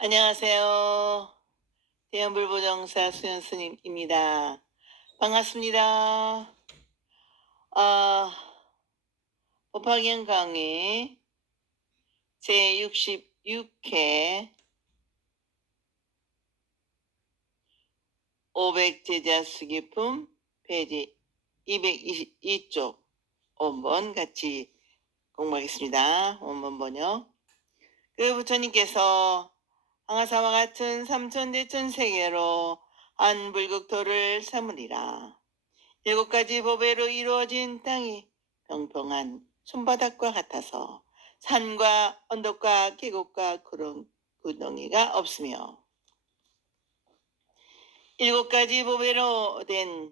안녕하세요. 대연불보정사 수연스님입니다. 반갑습니다. 아, 법화경 강의 제66회 500제자수기품 페이지 222쪽 원본 같이 공부하겠습니다. 원본 번역. 그 부처님께서 항아사와 같은 삼천대천 세계로 한 불국토를 삼으리라. 7가지 법외로 이루어진 땅이 평평한 손바닥과 같아서 산과 언덕과 계곡과 구덩이가 없으며 7가지 법외로 된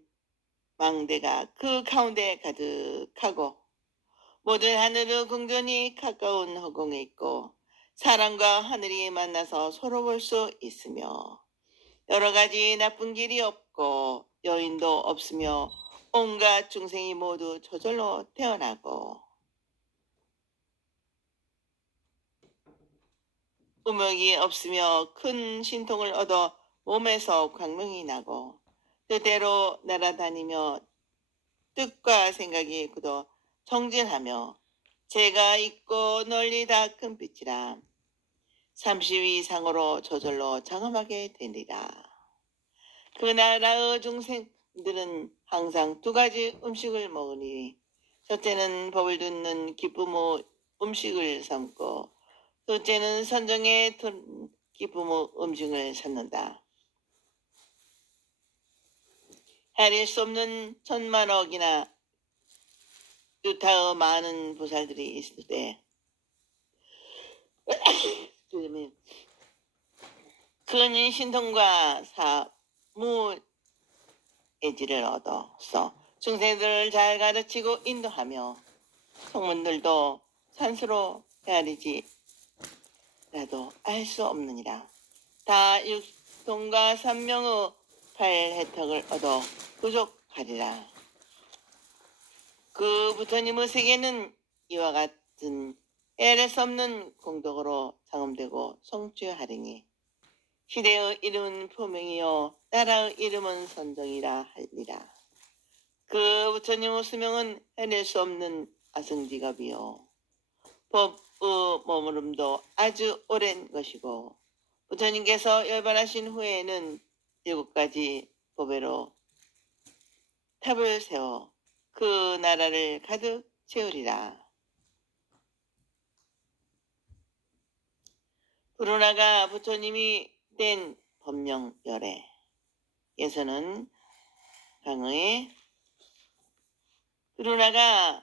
망대가 그 가운데 가득하고 모든 하늘의 궁전이 가까운 허공에 있고 사람과 하늘이 만나서 서로 볼 수 있으며 여러 가지 나쁜 길이 없고 여인도 없으며 온갖 중생이 모두 저절로 태어나고 음욕이 없으며 큰 신통을 얻어 몸에서 광명이 나고 뜻대로 날아다니며 뜻과 생각이 굳어 정진하며 재가 있고 널리 다 큰 빛이라 30위 이상으로 저절로 장엄하게 되리라. 그 나라의 중생들은 항상 2가지 음식을 먹으니 첫째는 법을 듣는 기쁨의 음식을 삼고 둘째는 선정의 기쁨의 음식을 삼는다. 헤아릴 수 없는 천만억이나 유타의 많은 보살들이 있을 때 큰 신통과 사무예지를 얻어서 중생들을 잘 가르치고 인도하며 성문들도 산수로 헤아리지 라도 알 수 없느니라. 다 육통과 삼명의 8혜택을 얻어 부족하리라. 그 부처님의 세계는 이와 같은 헤아릴 수 없는 공덕으로 장엄되고 성취하리니 시대의 이름은 표명이요 나라의 이름은 선정이라 하리라. 그 부처님의 수명은 해낼 수 없는 아승지갑이요 법의 머무름도 아주 오랜 것이고 부처님께서 열반하신 후에는 7가지 법외로 탑을 세워 그 나라를 가득 채우리라. 부르나가 부처님이 된 법명열애에서는 강의 부르나가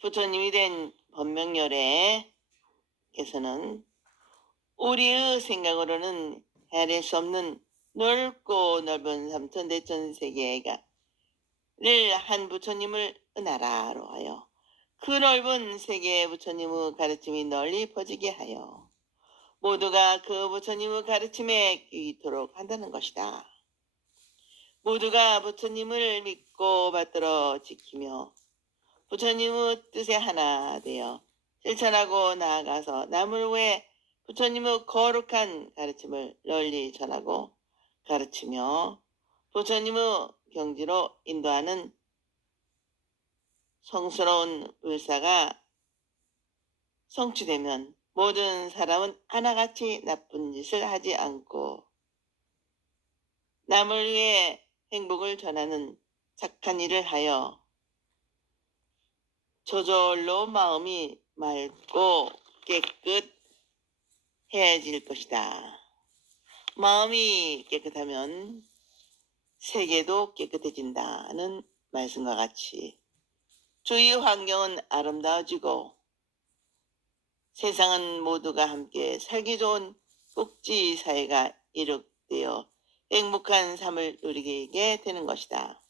부처님이 된 법명열애에서는 우리의 생각으로는 헤아릴 수 없는 넓고 넓은 삼천대천 세계를 한 부처님을 은하라로 하여 그 넓은 세계의 부처님의 가르침이 널리 퍼지게 하여 모두가 그 부처님의 가르침에 귀토록 한다는 것이다. 모두가 부처님을 믿고 받들어 지키며 부처님의 뜻에 하나 되어 실천하고 나아가서 남을 위해 부처님의 거룩한 가르침을 널리 전하고 가르치며 부처님의 경지로 인도하는 성스러운 불사가 성취되면 모든 사람은 하나같이 나쁜 짓을 하지 않고 남을 위해 행복을 전하는 착한 일을 하여 저절로 마음이 맑고 깨끗해질 것이다. 마음이 깨끗하면 세계도 깨끗해진다는 말씀과 같이 주위 환경은 아름다워지고 세상은 모두가 함께 살기 좋은 복지사회가 이룩되어 행복한 삶을 누리게 되는 것이다.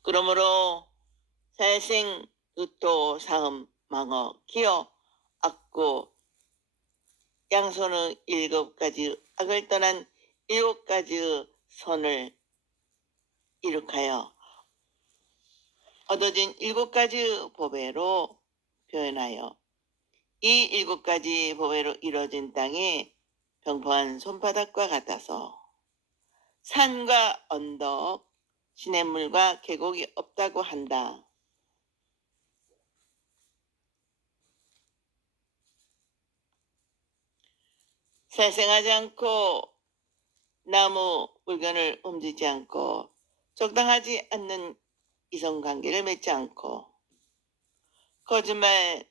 그러므로 살생, 의토, 사흠, 망어, 기어, 악고, 양손의 7가지 악을 떠난 7가지의 선을 이룩하여 얻어진 7가지 법외로 표현하여 이 7가지 보배로 이루어진 땅이 평평한 손바닥과 같아서 산과 언덕, 시냇물과 계곡이 없다고 한다. 살생하지 않고 나무 물건을 옮기지 않고 적당하지 않는 이성관계를 맺지 않고 거짓말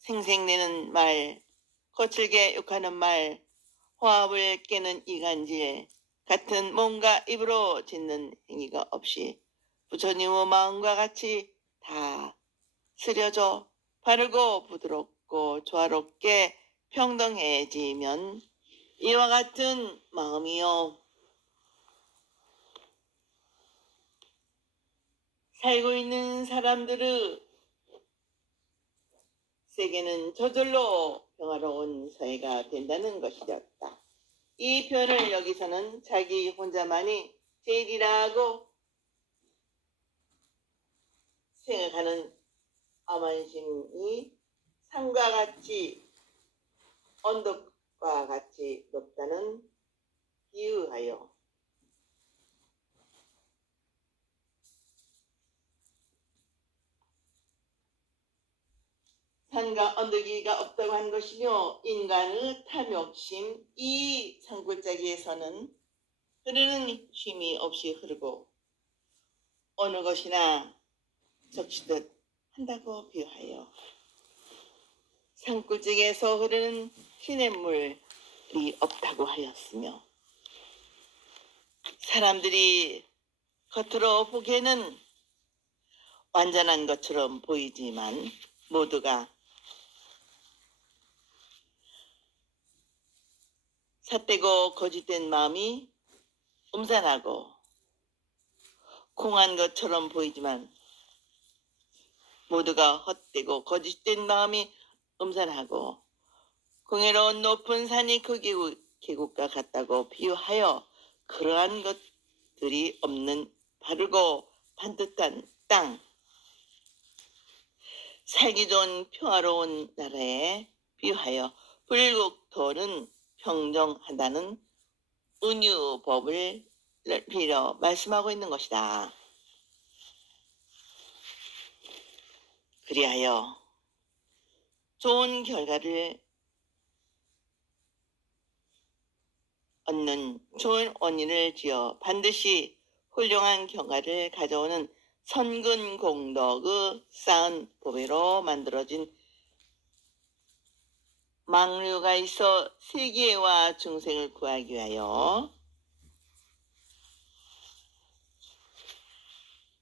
생색내는 말, 거칠게 욕하는 말, 화합을 깨는 이간질 같은 몸과 입으로 짓는 행위가 없이 부처님의 마음과 같이 다 스려져 바르고 부드럽고 조화롭게 평등해지면 이와 같은 마음이요 살고 있는 사람들의 세계는 저절로 평화로운 사회가 된다는 것이 되었다. 이 표현을 여기서는 자기 혼자만이 제일이라고 생각하는 아만심이 산과 같이 언덕과 같이 높다는 비유하여 산과 언덕이가 없다고 한 것이며 인간의 탐욕심 이 산골짜기에서는 흐르는 쉼이 없이 흐르고 어느 것이나 적시듯 한다고 비유하여 산골짜기에서 흐르는 시냇물이 없다고 하였으며 사람들이 겉으로 보기에는 완전한 것처럼 보이지만 모두가 삿되고 거짓된 마음이 음산하고 공한 것처럼 보이지만 모두가 헛되고 거짓된 마음이 음산하고 공해로운 높은 산이 그 계곡과 같다고 비유하여 그러한 것들이 없는 바르고 반듯한 땅 살기 좋은 평화로운 나라에 비유하여 불국토는 평정하다는 은유법을 빌어 말씀하고 있는 것이다. 그리하여 좋은 결과를 얻는 좋은 원인을 지어 반드시 훌륭한 경과를 가져오는 선근 공덕의 쌓은 보배로 만들어진 망류가 있어 세계와 중생을 구하기 위하여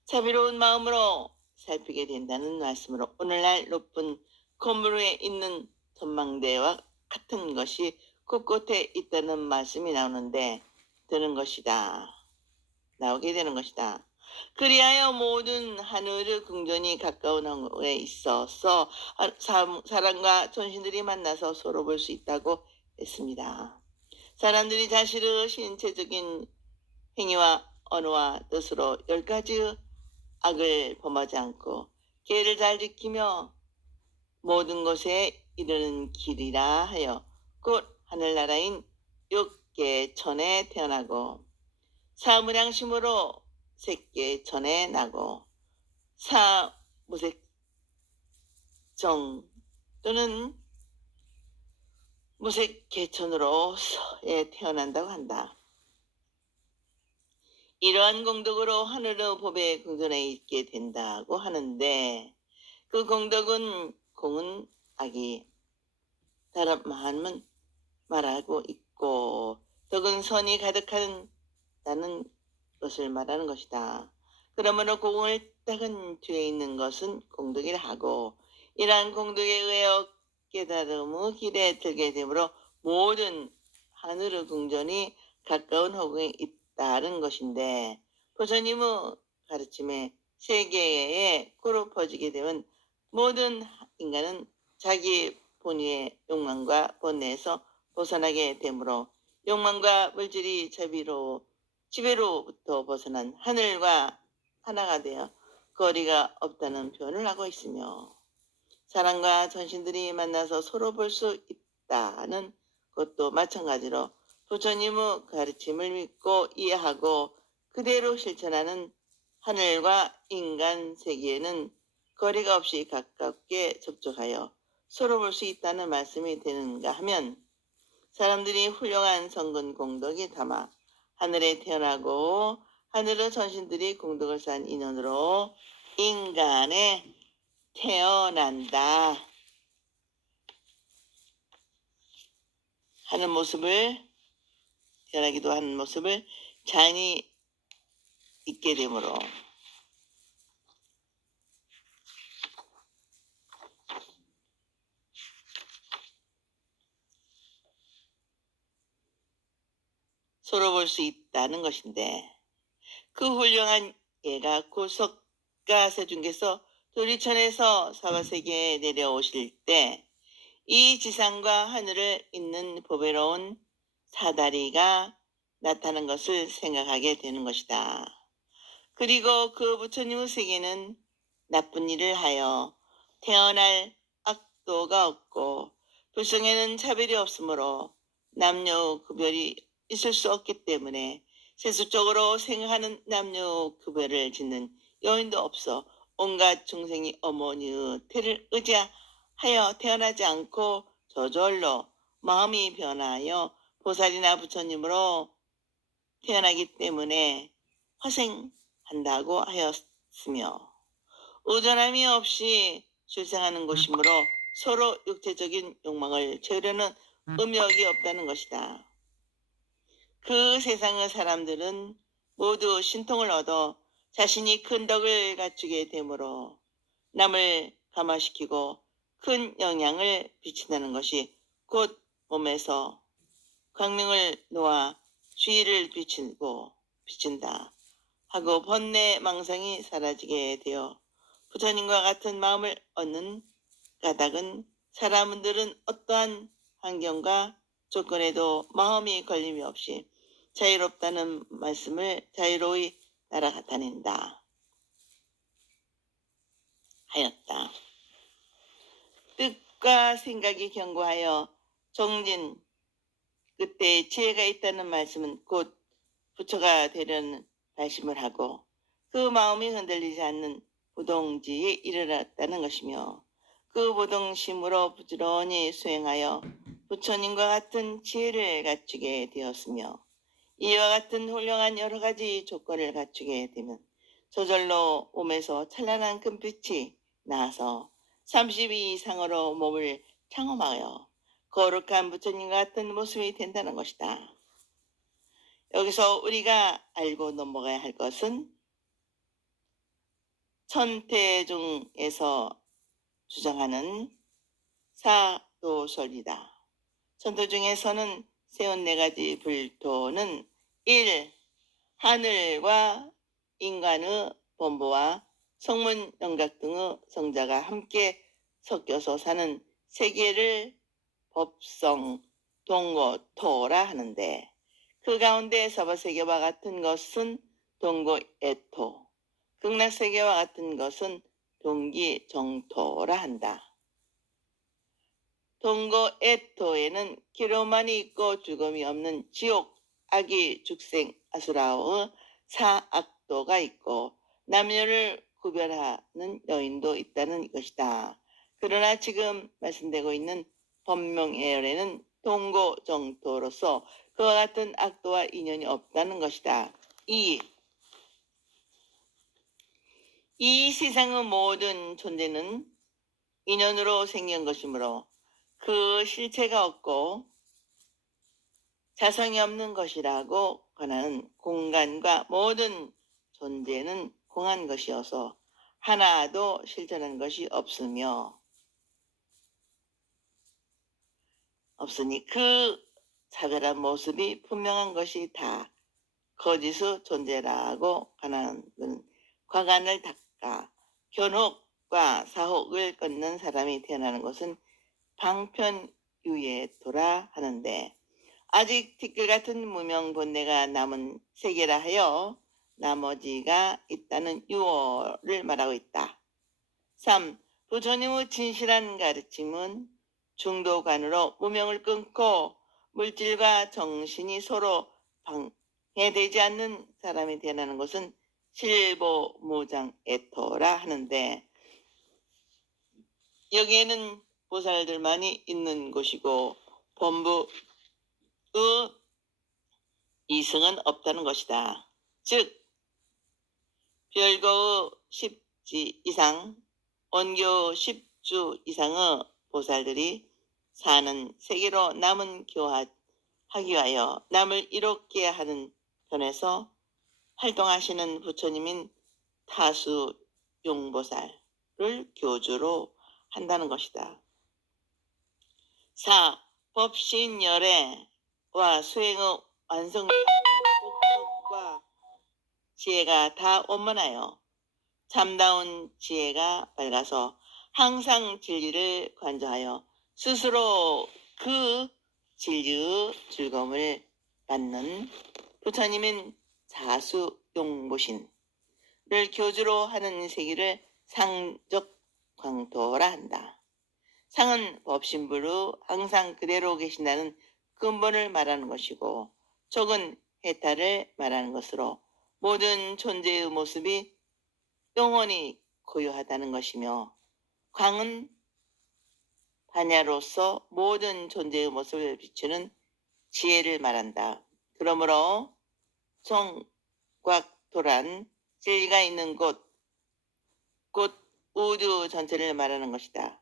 자비로운 마음으로 살피게 된다는 말씀으로 오늘날 높은 건물 위에 있는 전망대와 같은 것이 곳곳에 있다는 말씀이 나오게 되는 것이다. 그리하여 모든 하늘의 궁전이 가까운 항구에 있어서 사람과 천신들이 만나서 서로 볼 수 있다고 했습니다. 사람들이 자신의 신체적인 행위와 언어와 뜻으로 10가지의 악을 범하지 않고 계를 잘 지키며 모든 곳에 이르는 길이라 하여 곧 하늘나라인 육계천에 태어나고 사무량심으로 색계천에 나고 사무색정 또는 무색계천으로 서에 태어난다고 한다. 이러한 공덕으로 하늘의 법에 궁전에 있게 된다고 하는데 그 공덕은 공은 악이 다른 마음은 말하고 있고 덕은 선이 가득하다는 것을 말하는 것이다. 그러므로 공을 닦은 뒤에 있는 것은 공덕이라 하고 이러한 공덕에 의하여 깨달음의 길에 들게 되므로 모든 하늘의 궁전이 가까운 허공에 있다는 것인데 부처님의 가르침에 세계에 고루 퍼지게 되면 모든 인간은 자기 본의의 욕망과 번뇌에서 벗어나게 되므로 욕망과 물질이 지배로부터 벗어난 하늘과 하나가 되어 거리가 없다는 표현을 하고 있으며 사람과 전신들이 만나서 서로 볼 수 있다는 것도 마찬가지로 부처님의 가르침을 믿고 이해하고 그대로 실천하는 하늘과 인간 세계에는 거리가 없이 가깝게 접촉하여 서로 볼 수 있다는 말씀이 되는가 하면 사람들이 훌륭한 성근 공덕이 담아 하늘에 태어나고 하늘의 전신들이 공덕을 쌓은 인연으로 인간에 태어난다 하는 모습을, 태어나기도 하는 모습을 자연히 있게 되므로 서로 볼 수 있다는 것인데, 그 훌륭한 예가 고석가 세중께서 도리천에서 사바세계에 내려오실 때 이 지상과 하늘을 잇는 보배로운 사다리가 나타난 것을 생각하게 되는 것이다. 그리고 그 부처님의 세계는 나쁜 일을 하여 태어날 악도가 없고 불성에는 차별이 없으므로 남녀 구별이 있을 수 없기 때문에 세속적으로 생각하는 남녀 구별을 짓는 요인도 없어 온갖 중생이 어머니의 태를 의지하여 태어나지 않고 저절로 마음이 변하여 보살이나 부처님으로 태어나기 때문에 화생한다고 하였으며 의존함이 없이 출생하는 곳이므로 서로 육체적인 욕망을 채우려는 의욕이 없다는 것이다. 그 세상의 사람들은 모두 신통을 얻어 자신이 큰 덕을 갖추게 되므로 남을 감화시키고 큰 영향을 비친다는 것이 곧 몸에서 광명을 놓아 주의를 비친다 하고 번뇌 망상이 사라지게 되어 부처님과 같은 마음을 얻는 까닭은 사람들은 어떠한 환경과 조건에도 마음이 걸림이 없이 자유롭다는 말씀을 자유로이 따라다닌다 하였다. 뜻과 생각이 견고하여 정진 그때 지혜가 있다는 말씀은 곧 부처가 되려는 발심을 하고 그 마음이 흔들리지 않는 부동지에 이르렀다는 것이며 그 부동심으로 부지런히 수행하여 부처님과 같은 지혜를 갖추게 되었으며 이와 같은 훌륭한 여러 가지 조건을 갖추게 되면 저절로 몸에서 찬란한 금빛이 나서 32 이상으로 몸을 창험하여 거룩한 부처님과 같은 모습이 된다는 것이다. 여기서 우리가 알고 넘어가야 할 것은 천태중에서 주장하는 사도설이다. 천태중에서는 세운 네 가지 불토는 1. 하늘과 인간의 본보와 성문 영각 등의 성자가 함께 섞여서 사는 세계를 법성 동고토라 하는데 그 가운데 사바세계와 같은 것은 동고애토, 극락세계와 같은 것은 동기정토라 한다. 동고애토에는 기로만이 있고 죽음이 없는 지옥, 악의, 죽생, 아수라의 사악도가 있고 남녀를 구별하는 여인도 있다는 것이다. 그러나 지금 말씀되고 있는 법명예열에는 동고정토로서 그와 같은 악도와 인연이 없다는 것이다. 이 세상의 모든 존재는 인연으로 생긴 것이므로 그 실체가 없고 자성이 없는 것이라고 권하는 공간과 모든 존재는 공한 것이어서 하나도 실존하는 것이 없으니 그 차별한 모습이 분명한 것이 다 거짓의 존재라고 권하는 과간을 닦아 견혹과 사혹을 끊는 사람이 태어나는 것은 방편유예토라 하는데 아직 티끌 같은 무명 본내가 남은 세계라 하여 나머지가 있다는 유어를 말하고 있다. 3. 부처님의 진실한 가르침은 중도관으로 무명을 끊고 물질과 정신이 서로 방해되지 않는 사람이 되라는 것은 실보무장애토라 하는데, 여기에는 보살들만이 있는 곳이고 본부의 이승은 없다는 것이다. 즉 별거의 10지 이상, 원교 10주 이상의 보살들이 사는 세계로 남은 교화하기 위하여 남을 이롭게 하는 편에서 활동하시는 부처님인 타수용보살을 교주로 한다는 것이다. 4. 법신열애와 수행의 완성과 지혜가 다 원만하여 참다운 지혜가 밝아서 항상 진리를 관조하여 스스로 그 진리의 즐거움을 받는 부처님인 자수용보신을 교주로 하는 세계를 상적광토라 한다. 상은 법신부로 항상 그대로 계신다는 근본을 말하는 것이고, 족은 해탈을 말하는 것으로 모든 존재의 모습이 영원히 고유하다는 것이며, 광은 반야로서 모든 존재의 모습을 비추는 지혜를 말한다. 그러므로 총곽토란 진리가 있는 곳, 곧 우주 전체를 말하는 것이다.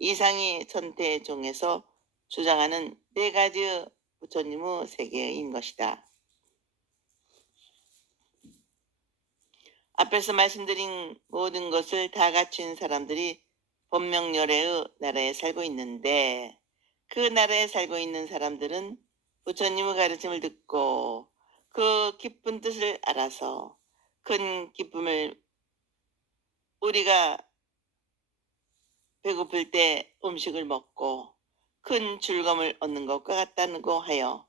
이상이 천태종에서 주장하는 네 가지의 부처님의 세계인 것이다. 앞에서 말씀드린 모든 것을 다 갖춘 사람들이 법명열애의 나라에 살고 있는데, 그 나라에 살고 있는 사람들은 부처님의 가르침을 듣고 그 깊은 뜻을 알아서 큰 기쁨을, 우리가 배고플 때 음식을 먹고 큰 즐거움을 얻는 것과 같다고 하여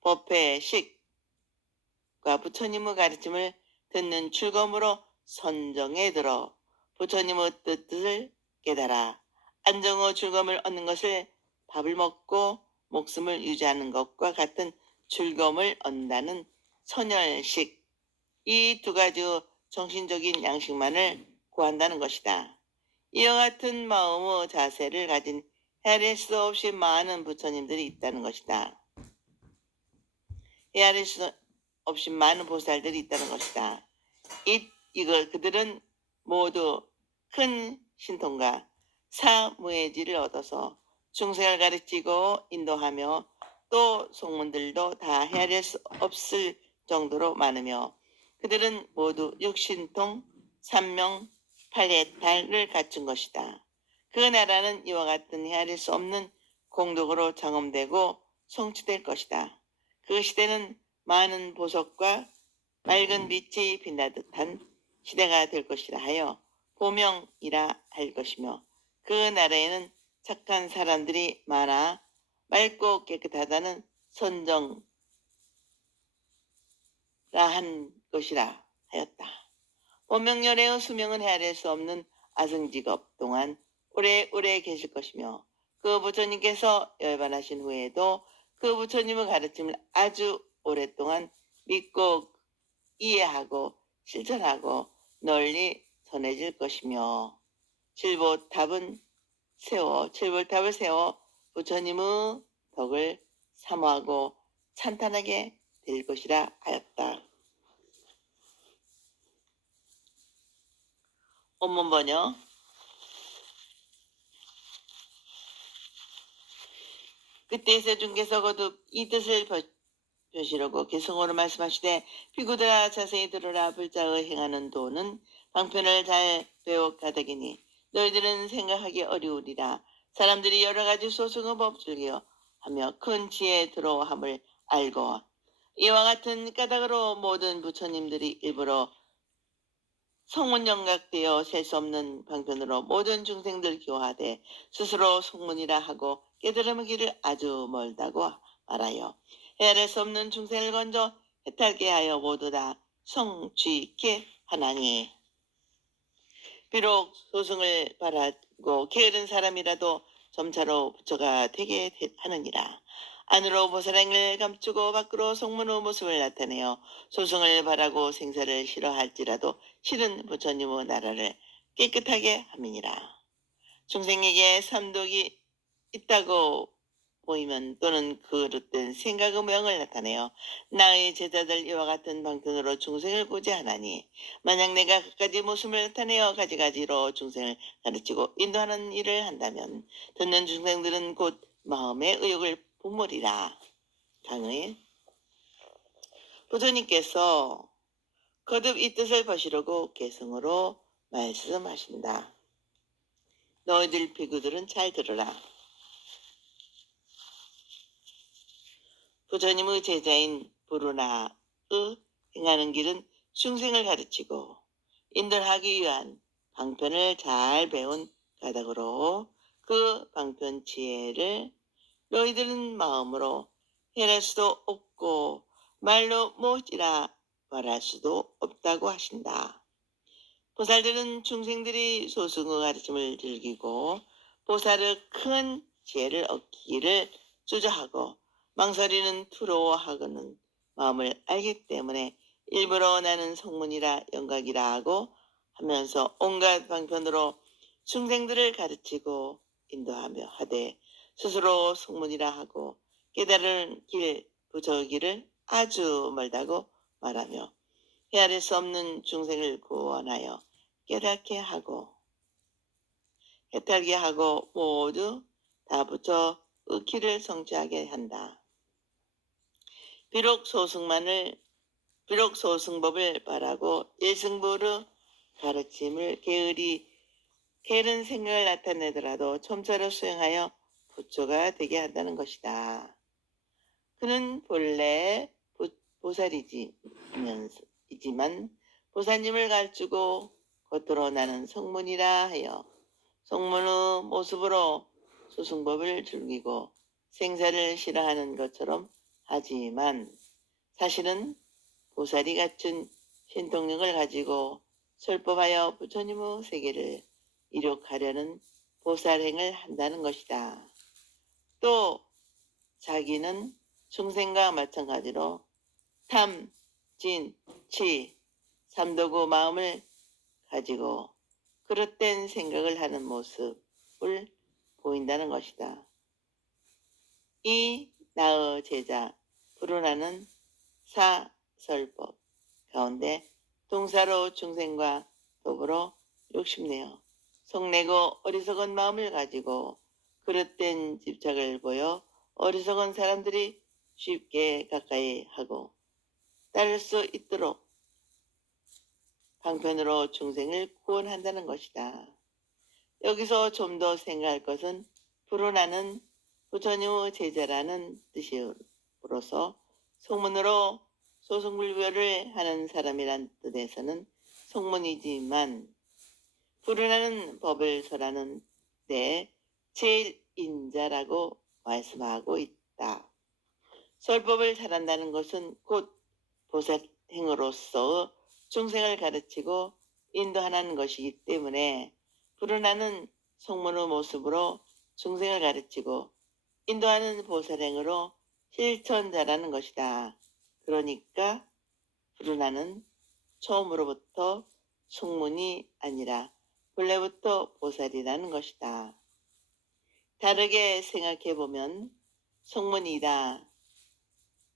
법회, 식과 부처님의 가르침을 듣는 즐거움으로 선정에 들어 부처님의 뜻을 깨달아 안정의 즐거움을 얻는 것을 밥을 먹고 목숨을 유지하는 것과 같은 즐거움을 얻는다는 선열식, 이 두 가지의 정신적인 양식만을 구한다는 것이다. 이와 같은 마음의 자세를 가진 헤아릴 수 없이 많은 부처님들이 있다는 것이다. 헤아릴 수 없이 많은 보살들이 있다는 것이다. 그들은 모두 큰 신통과 사무예지를 얻어서 중생을 가르치고 인도하며, 또 속문들도 다 헤아릴 수 없을 정도로 많으며, 그들은 모두 육신통, 삼명, 팔해탈을 갖춘 것이다. 그 나라는 이와 같은 헤아릴 수 없는 공덕으로 장엄되고 성취될 것이다. 그 시대는 많은 보석과 맑은 빛이 빛나듯한 시대가 될 것이라 하여 보명이라 할 것이며, 그 나라에는 착한 사람들이 많아 맑고 깨끗하다는 선정라 한 것이라 하였다. 보명열애의 수명은 헤아릴 수 없는 아승직업 동안 오래오래 계실 것이며, 그 부처님께서 열반하신 후에도 그 부처님의 가르침을 아주 오랫동안 믿고 이해하고 실천하고 널리 전해질 것이며, 칠보탑을 세워 부처님의 덕을 사모하고 찬탄하게 될 것이라 하였다. 원문 번역. 그때 세존께서 거듭 이 뜻을 표시하고 개성으로 말씀하시되, 비구들아 자세히 들으라. 불자의 행하는 도는 방편을 잘 배워가다기니 너희들은 생각하기 어려우리라. 사람들이 여러 가지 소승의 법 즐겨 하며 큰 지혜에 들어함을 알고, 이와 같은 까닭으로 모든 부처님들이 일부러 성문영각되어 셀 수 없는 방편으로 모든 중생들 교화되 스스로 성문이라 하고 깨달음의 길을 아주 멀다고 말하여 헤아릴 수 없는 중생을 건져 해탈게 하여 모두 다 성취케 하나니, 비록 소승을 바라고 게으른 사람이라도 점차로 부처가 되게 하느니라. 안으로 보살행을 감추고 밖으로 성문의 모습을 나타내어 소승을 바라고 생사를 싫어할지라도 실은 부처님의 나라를 깨끗하게 함이니라. 중생에게 삼독이 있다고 보이면 또는 그릇된 생각의 모양을 나타내어 나의 제자들 이와 같은 방편으로 중생을 구제하나니, 만약 내가 그까지 모습을 나타내어 가지가지로 중생을 가르치고 인도하는 일을 한다면 듣는 중생들은 곧 마음의 의욕을 부모리라. 강의 부처님께서 거듭 이 뜻을 보시려고 개성으로 말씀하신다. 너희들 비구들은 잘 들으라. 부처님의 제자인 부르나의 행하는 길은 중생을 가르치고 인도하기 위한 방편을 잘 배운 가닥으로 그 방편 지혜를 너희들은 마음으로 해낼 수도 없고 말로 못이라 말할 수도 없다고 하신다. 보살들은 중생들이 소승의 가르침을 즐기고 보살의 큰 지혜를 얻기를 주저하고 망설이는 두려워하고는 마음을 알기 때문에 일부러 나는 성문이라 영각이라 하고 하면서 온갖 방편으로 중생들을 가르치고 인도하며 하되 스스로 성문이라 하고 깨달은 길 부처기를 아주 멀다고 말하며 헤아릴 수 없는 중생을 구원하여 깨닫게 하고 해탈게 하고 모두 다 부처의 길을 성취하게 한다. 비록 소승법을 바라고 일승부의 가르침을 게으른 생각을 나타내더라도 점차로 수행하여 부처가 되게 한다는 것이다. 그는 본래 보살이지만 보살님을 가르치고 겉으로 나는 성문이라 하여 성문의 모습으로 소승법을 즐기고 생사를 싫어하는 것처럼 하지만 사실은 보살이 갖춘 신통력을 가지고 설법하여 부처님의 세계를 이룩하려는 보살행을 한다는 것이다. 또 자기는 중생과 마찬가지로 탐, 진, 치, 삼도구 마음을 가지고 그릇된 생각을 하는 모습을 보인다는 것이다. 이 나의 제자 부르나는 사설법 가운데 동사로 중생과 더불어 욕심내어 속내고 어리석은 마음을 가지고 그릇된 집착을 보여 어리석은 사람들이 쉽게 가까이 하고 따를 수 있도록 방편으로 중생을 구원한다는 것이다. 여기서 좀 더 생각할 것은 부르나는 부처님의 제자라는 뜻으로서 소문으로 소승불교를 하는 사람이란 뜻에서는 성문이지만 부르나는 법을 설하는 데 제일 인자라고 말씀하고 있다. 설법을 잘한다는 것은 곧 보살행으로서 중생을 가르치고 인도하는 것이기 때문에 부르나는 성문의 모습으로 중생을 가르치고 인도하는 보살행으로 실천자라는 것이다. 그러니까 부르나는 처음으로부터 성문이 아니라 본래부터 보살이라는 것이다. 다르게 생각해보면 성문이다,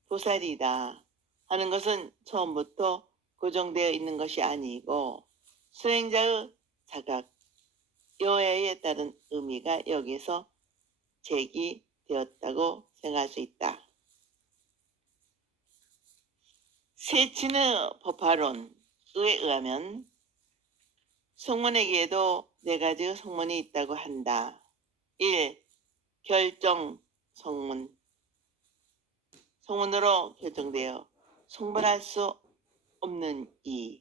보살이다 하는 것은 처음부터 고정되어 있는 것이 아니고 수행자의 자각, 여야에 따른 의미가 여기서 제기되었다고 생각할 수 있다. 세친의 법화론에 의하면 성문에게도 네 가지의 성문이 있다고 한다. 1. 결정 성문. 성문으로 결정되어 성불할 수 없는 이.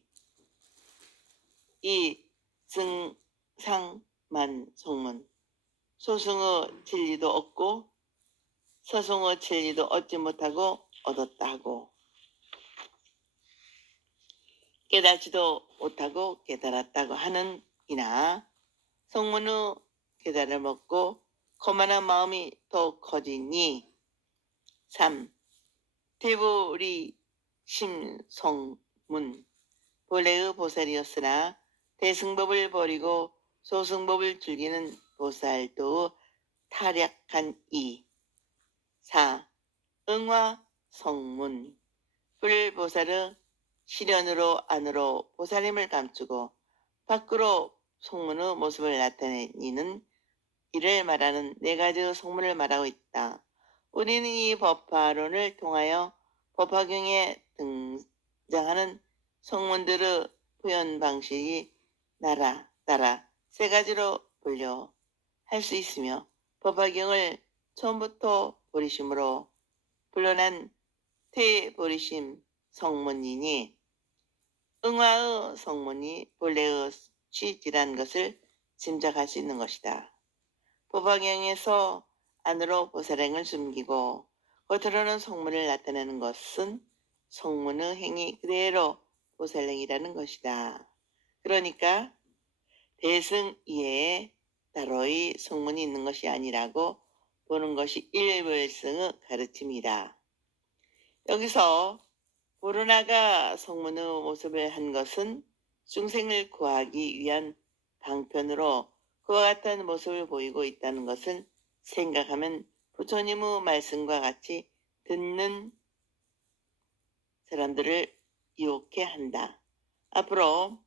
2. 증상만 성문. 소승의 진리도 얻고 서승의 진리도 얻지 못하고 얻었다 하고 깨닫지도 못하고 깨달았다고 하는 이나 성문 후 계단을 먹고 거만한 마음이 더 커지니 3. 대보리 심성문 본래의 보살이었으나 대승법을 버리고 소승법을 즐기는 보살도 타락한 이. 4. 응화 성문 불보살의 시련으로 안으로 보살임을 감추고 밖으로 성문의 모습을 나타내는 이를 말하는 네 가지의 성문을 말하고 있다. 우리는 이 법화론을 통하여 법화경에 등장하는 성문들의 표현 방식이 나라, 따라 세 가지로 분류할 수 있으며 법화경을 처음부터 보리심으로 불러난 퇴보리심 성문이니 응화의 성문이 본래의 취지란 것을 짐작할 수 있는 것이다. 법화경에서 안으로 보살행을 숨기고 겉으로는 성문을 나타내는 것은 성문의 행위 그대로 보살행이라는 것이다. 그러니까 대승 이외에 따로의 성문이 있는 것이 아니라고 보는 것이 일불승의 가르침이다. 여기서 보르나가 성문의 모습을 한 것은 중생을 구하기 위한 방편으로 그와 같은 모습을 보이고 있다는 것을 생각하면 부처님의 말씀과 같이 듣는 사람들을 유혹해 한다. 앞으로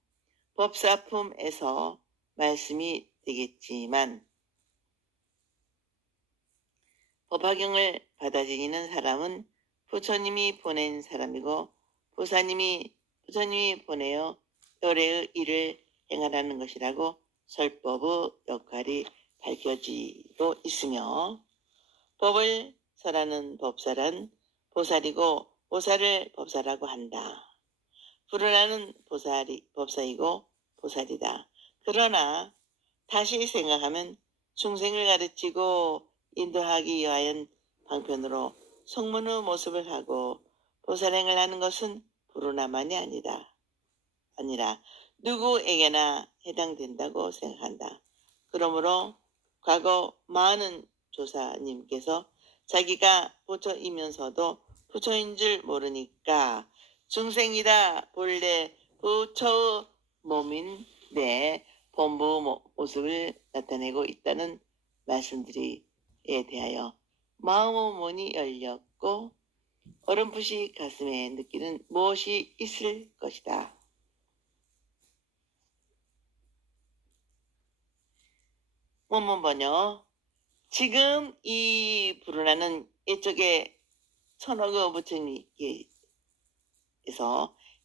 법사품에서 말씀이 되겠지만 법화경을 받아들이는 사람은 부처님이 보낸 사람이고 부처님이 보내어 열애의 일을 행하라는 것이라고 설법의 역할이 밝혀지고 있으며 법을 설하는 법사란 보살이고 보살을 법사라고 한다. 불어나는 법사이고 보살이다. 그러나 다시 생각하면 중생을 가르치고 인도하기 위하여 방편으로 성문의 모습을 하고 보살행을 하는 것은 불어나만이 아니라 누구에게나 해당된다고 생각한다. 그러므로 과거 많은 조사님께서 자기가 부처이면서도 부처인 줄 모르니까 중생이다 본래 부처의 몸인데 본부 모습을 나타내고 있다는 말씀들에 대하여 마음의 문이 열렸고 어렴풋이 가슴에 느끼는 무엇이 있을 것이다. 원문 번역. 지금 이 불어나는 이쪽에 천억의 부처님께서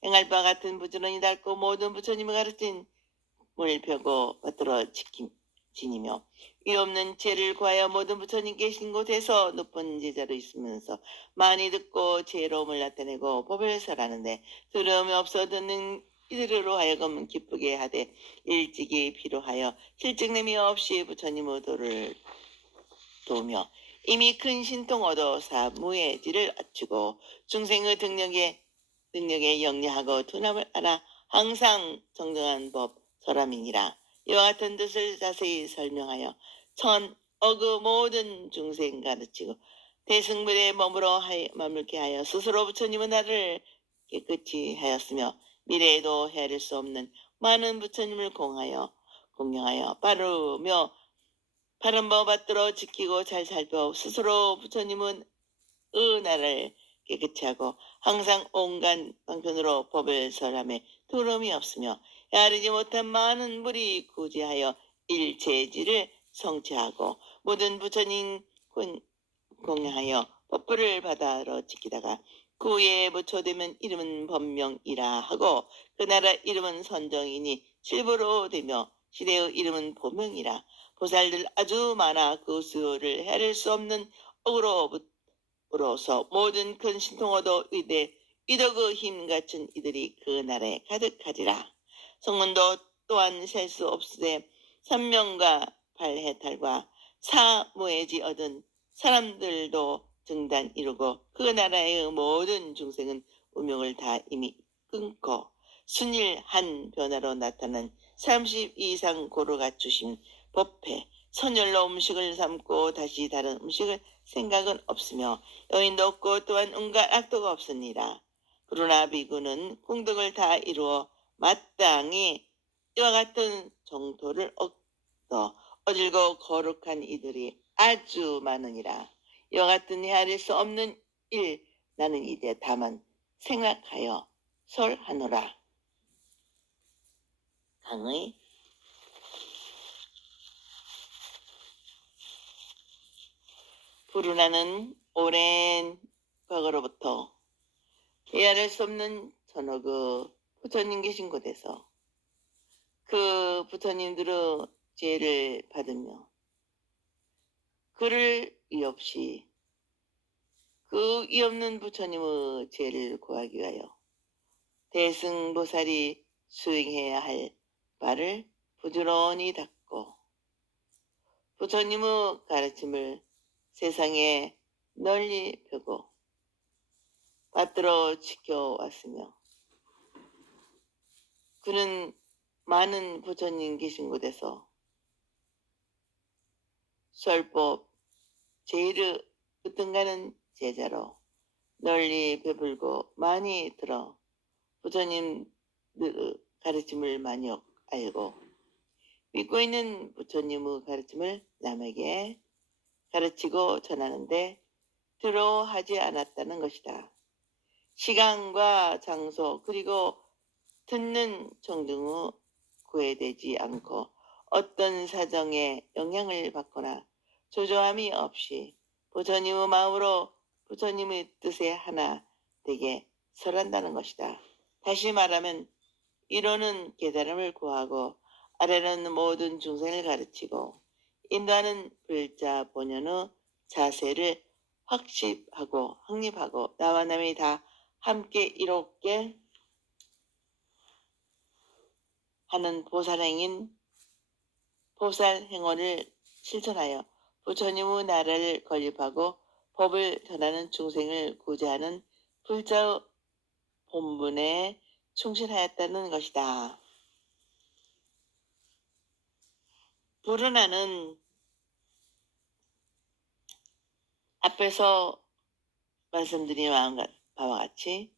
행할 바와 같은 부지런히 닳고 모든 부처님을 가르친 물표고 받들어 지니며 이 없는 죄를 구하여 모든 부처님 계신 곳에서 높은 제자로 있으면서 많이 듣고 죄로움을 나타내고 법을 설하는데 두려움이 없어 듣는 이들로 하여금 기쁘게 하되 일찍이 필요하여 실증냄이 없이 부처님의 도를 도우며 이미 큰 신통 얻어 사무의지를 갖추고 중생의 능력에 영리하고 둔함을 알아 항상 정정한 법 설함이니라. 이와 같은 뜻을 자세히 설명하여 천억의 모든 중생 가르치고 대승불에 머물게 하여 스스로 부처님의 나를 깨끗이 하였으며 미래에도 헤아릴 수 없는 많은 부처님을 공경하여 바르며 바른 법 받들어 지키고 잘 살펴 스스로 부처님은 나를 깨끗이 하고 항상 온갖 방편으로 법을 설함에 두려움이 없으며 헤아리지 못한 많은 무리 구제하여 일체지를 성취하고 모든 부처님 공양하여 법부를 받아러 지키다가 그 외에 부처되면 이름은 법명이라 하고 그 나라 이름은 선정이니 실부로 되며 시대의 이름은 보명이라. 보살들 아주 많아 그 수요를 헤아릴 수 없는 억으로서 모든 큰 신통어도 위덕의 힘 갖춘 이들이 그 나라에 가득하리라. 성문도 또한 셀 수 없으되 삼명과 발해탈과 사무해지 얻은 사람들도 등단 이루고 그 나라의 모든 중생은 운명을 다 이미 끊고 순일 한 변화로 나타난 30 이상 고루 갖추신 법회, 선열로 음식을 삼고 다시 다른 음식을 생각은 없으며 여인도 없고 또한 온갖 악도가 없습니다. 그러나 비구는 공덕을 다 이루어 마땅히 이와 같은 정토를 얻어 어질고 거룩한 이들이 아주 많으니라. 이와 같은 헤아릴 수 없는 일 나는 이제 다만 생각하여 설하노라. 강의 부르나는 오랜 과거로부터 헤아릴 수 없는 전후 그 부처님 계신 곳에서 그 부처님들의 죄를 받으며 그를 이 없이 그 이 없는 부처님의 죄를 구하기 위하여 대승보살이 수행해야 할 바를 부지런히 닦고 부처님의 가르침을 세상에 널리 펴고 받들어 지켜왔으며 그는 많은 부처님 계신 곳에서 설법 제일의 으뜸가는 제자로 널리 베풀고 많이 들어 부처님 가르침을 많이 알고 믿고 있는 부처님의 가르침을 남에게 가르치고 전하는데 두려워하지 않았다는 것이다. 시간과 장소 그리고 듣는 정등의 구애되지 않고 어떤 사정에 영향을 받거나 조조함이 없이 부처님의 마음으로 부처님의 뜻에 하나 되게 설한다는 것이다. 다시 말하면 이로는 깨달음을 구하고 아래는 모든 중생을 가르치고 인도하는 불자 본연의 자세를 확립하고 확립하고 나와 남이 다 함께 이롭게 하는 보살행인 보살행원을 실천하여 부처님의 나라를 건립하고 법을 전하는 중생을 구제하는 불자의 본분에 충실하였다는 것이다. 부르나는 앞에서 말씀드린 바와 같이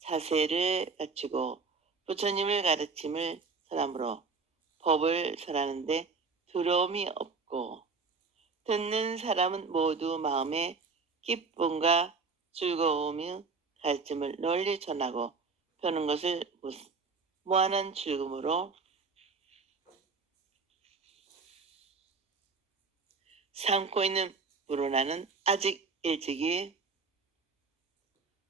자세를 갖추고 부처님을 가르침을 사람으로 법을 설하는데 두려움이 없고 듣는 사람은 모두 마음에 기쁨과 즐거움이 가르침을 널리 전하고 펴는 것을 무한한 즐거움으로 삼고 있는 부르나는 아직 일찍이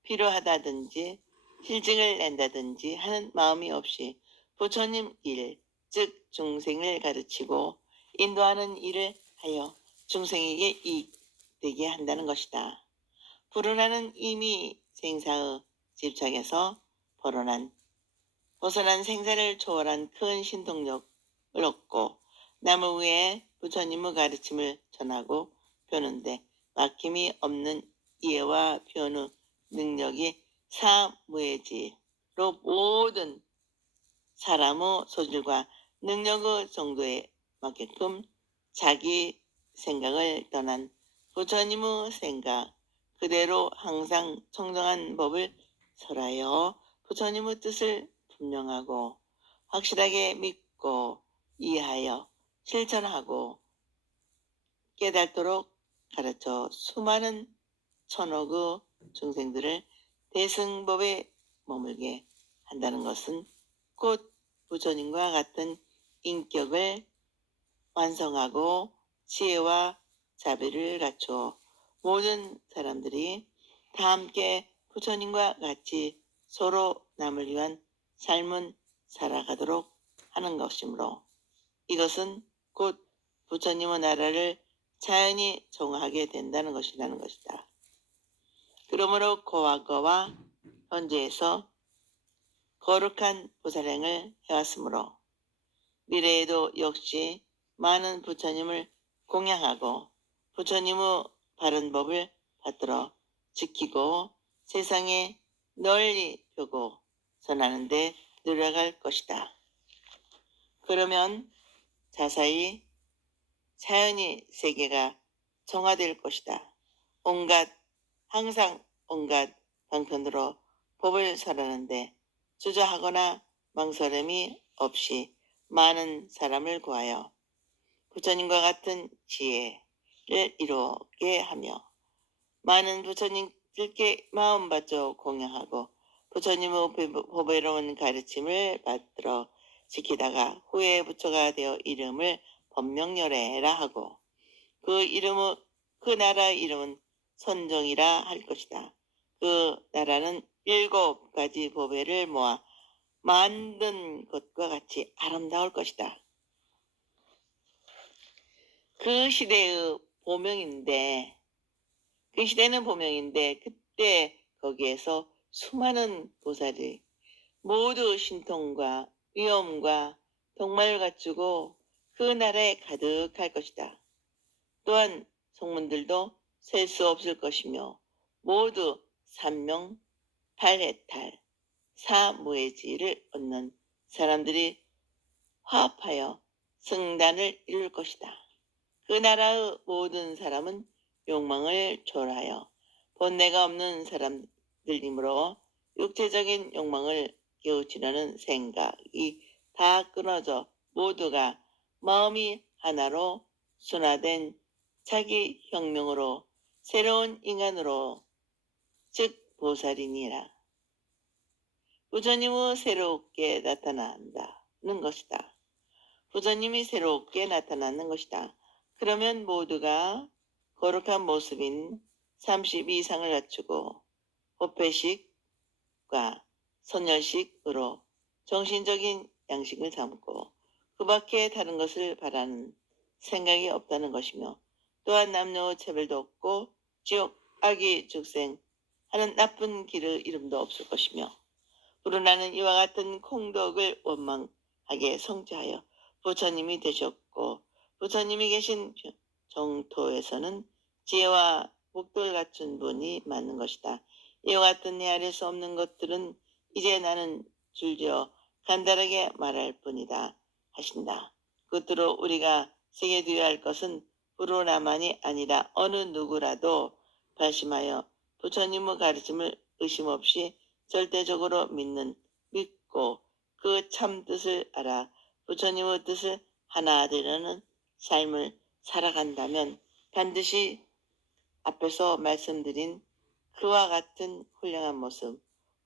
필요하다든지 실증을 낸다든지 하는 마음이 없이 부처님 일, 즉 중생을 가르치고 인도하는 일을 하여 중생에게 이익되게 한다는 것이다. 부르나는 이미 생사의 집착에서 벗어난 생사를 초월한 큰 신동력을 얻고 남을 위해 부처님의 가르침을 전하고 펴는데 막힘이 없는 이해와 표현의 능력이 사무예지로 모든 사람의 소질과 능력의 정도에 맞게끔 자기 생각을 떠난 부처님의 생각 그대로 항상 청정한 법을 설하여 부처님의 뜻을 분명하고 확실하게 믿고 이해하여 실천하고 깨닫도록 가르쳐 수많은 천억의 중생들을 대승법에 머물게 한다는 것은 곧 부처님과 같은 인격을 완성하고 지혜와 자비를 갖추어 모든 사람들이 다 함께 부처님과 같이 서로 남을 위한 삶은 살아가도록 하는 것이므로 이것은 곧 부처님의 나라를 자연히 정하게 된다는 것이라는 것이다. 그러므로 과거와 현재에서 거룩한 보살행을 해왔으므로 미래에도 역시 많은 부처님을 공양하고 부처님의 바른 법을 받들어 지키고 세상에 널리 펴고 전하는 데 노력할 것이다. 그러면 자사히 자연의 세계가 정화될 것이다. 항상 온갖 방편으로 법을 설하는데 주저하거나 망설임이 없이 많은 사람을 구하여 부처님과 같은 지혜를 이루게 하며 많은 부처님들께 마음바쳐 공양하고 부처님의 보배로운 가르침을 받들어 지키다가 후에 부처가 되어 이름을 법명열애라 하고 그 나라 이름은 선정이라 할 것이다. 그 나라는 7가지 보배를 모아 만든 것과 같이 아름다울 것이다. 그 시대의 보명인데 그 시대는 보명인데 그때 거기에서 수많은 보살이 모두 신통과 위엄과 동말을 갖추고 그 나라에 가득할 것이다. 또한 성문들도 셀 수 없을 것이며 모두 삼명 팔해탈 사무해지를 얻는 사람들이 화합하여 승단을 이룰 것이다. 그 나라의 모든 사람은 욕망을 초월하여 본내가 없는 사람들이므로 육체적인 욕망을 깨우치려는 생각이 다 끊어져 모두가 마음이 하나로 순화된 자기 혁명으로 새로운 인간으로 즉 보살이니라. 부처님은 새롭게 나타난다는 것이다. 부처님이 새롭게 나타나는 것이다. 그러면 모두가 거룩한 모습인 32상을 갖추고 호패식과 선열식으로 정신적인 양식을 담고 그 밖에 다른 것을 바라는 생각이 없다는 것이며 또한 남녀 차별도 없고 지옥, 악의 축생 하는 나쁜 길의 이름도 없을 것이며 불어나는 이와 같은 공덕을 원망하게 성취하여 부처님이 되셨고 부처님이 계신 정토에서는 지혜와 복도를 갖춘 분이 맞는 것이다. 이와 같은 헤아릴 수 없는 것들은 이제 나는 줄지어 간단하게 말할 뿐이다 하신다. 끝으로 우리가 새겨두어야 할 것은 불어나만이 아니라 어느 누구라도 발심하여 부처님의 가르침을 의심 없이 절대적으로 믿고 그 참 뜻을 알아 부처님의 뜻을 하나 되려는 삶을 살아간다면 반드시 앞에서 말씀드린 그와 같은 훌륭한 모습,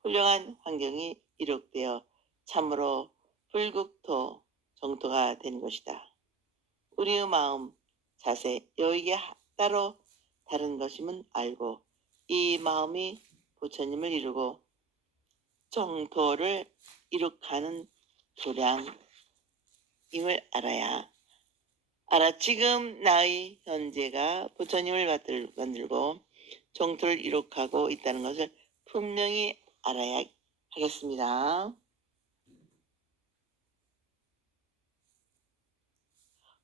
훌륭한 환경이 이룩되어 참으로 불국토 정토가 된 것이다. 우리의 마음, 자세, 여기에 따로 다른 것임은 알고 이 마음이 부처님을 이루고 정토를 이룩하는 도량임을 지금 나의 현재가 부처님을 만들고 정토를 이룩하고 있다는 것을 분명히 알아야 하겠습니다.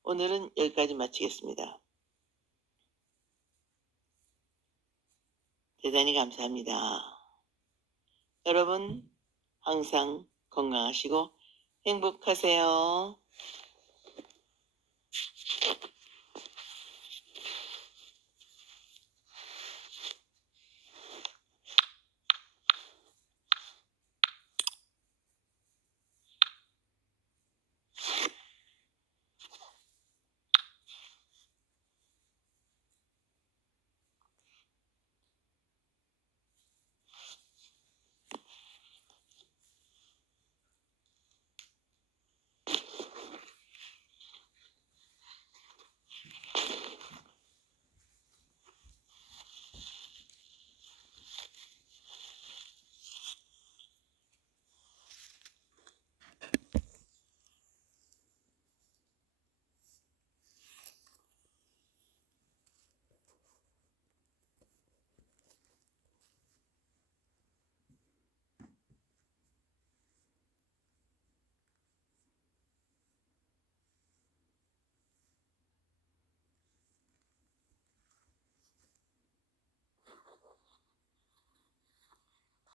오늘은 여기까지 마치겠습니다. 대단히 감사합니다. 여러분 항상 건강하시고 행복하세요.